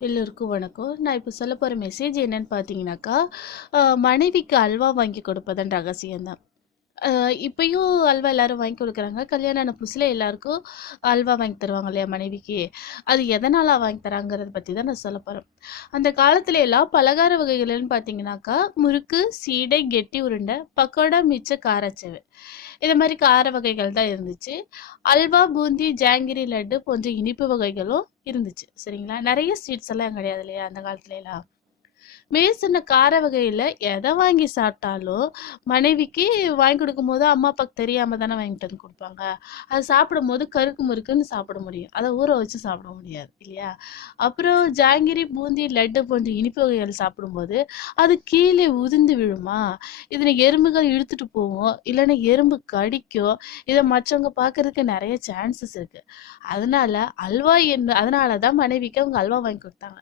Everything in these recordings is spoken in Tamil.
எல்லோருக்கும் வணக்கம். நான் இப்போ சொல்ல போகிற மெசேஜ் என்னன்னு பார்த்தீங்கன்னாக்கா, மனைவிக்கு அல்வா வாங்கி கொடுப்பதன் ரகசியம்தான் இப்பயும் அல்வா எல்லாரும் வாங்கி கொடுக்குறாங்க. கல்யாணம் ஆன புதுசுல எல்லாருக்கும் அல்வா வாங்கி தருவாங்க இல்லையா மனைவிக்கு. அது எதனால வாங்கி தராங்கிறத பற்றி தான் நான் சொல்ல போகிறேன் அந்த காலத்துல எல்லாம் பலகார வகைகள்னு பார்த்தீங்கன்னாக்கா, முறுக்கு, சீடை, கெட்டி உருண்டை, பக்கோடா, மிச்ச காரச்சேவு. இது மாதிரி கார வகைகள் தான் இருந்துச்சு. அல்வா, பூந்தி, ஜாங்கிரி, லட்டு போன்ற இனிப்பு வகைகளும் இருந்துச்சு. சரிங்களா? நிறைய ஸ்வீட்ஸ் எல்லாம் கிடையாது இல்லையா அந்த காலத்துலலாம். மேற் கார வகையில எதை வாங்கி சாப்பிட்டாலும், மனைவிக்கு வாங்கி கொடுக்கும்போது அம்மா, அப்பாக்கு தெரியாமல் தானே வாங்கிட்டு வந்து கொடுப்பாங்க அது சாப்பிடும்போது கருக்கு முறுக்குன்னு சாப்பிட முடியும். அதை ஊற வச்சு சாப்பிட முடியாது இல்லையா? அப்புறம் ஜாங்கிரி, பூந்தி, லட்டு போன்ற இனிப்பு வகைகள் சாப்பிடும்போது, அது கீழே உதிர்ந்து விழுமா, இதுல எறும்புகள் இழுத்துட்டு போவோம் இல்லைன்னா எறும்பு கடிக்கும். இதை மற்றவங்க பார்க்கறதுக்கு நிறைய சான்சஸ் இருக்கு. அதனால அல்வா என்ப அதனால தான் மனைவிக்கு அவங்க அல்வா வாங்கி கொடுத்தாங்க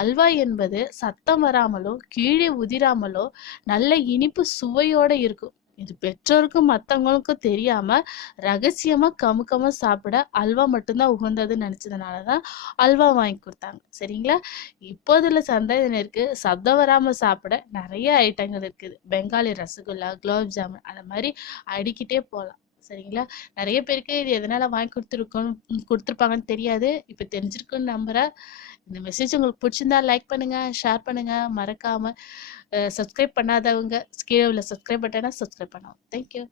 அல்வா என்பது சத் சத்தம் வராமலோ, கீழே உதிராமலோ, நல்ல இனிப்பு சுவையோட இருக்கும். இது பெற்றோருக்கும் மற்றவங்களுக்கும் தெரியாம, ரகசியமா கமுக்கமா சாப்பிட அல்வா மட்டும்தான் உகந்ததுன்னு நெனச்சதுனால தான் அல்வா வாங்கி கொடுத்தாங்க சரிங்களா? இப்போதுல சந்தேகம் இருக்கு சத்தம் வராம சாப்பிட நிறைய ஐட்டங்கள் இருக்குது. பெங்காலி ரசகுல்லா, குலோப் ஜாமுன் அந்த மாதிரி அடிக்கிட்டே போகலாம் சரிங்களா? நிறைய பேருக்கு இது எதனால வாங்கி கொடுத்துருக்கோம் குடுத்துருப்பாங்கன்னு தெரியாது. இப்ப தெரிஞ்சிருக்குன்னு நம்புறேன். இந்த மெசேஜ் உங்களுக்கு பிடிச்சிருந்தா லைக் பண்ணுங்க, ஷேர் பண்ணுங்க. மறக்காம சப்ஸ்கிரைப் பண்ணாதவங்க கீழே உள்ள சப்ஸ்கிரைப் பட்டனா சப்ஸ்கிரைப் பண்ணுவோம் தேங்க் யூ.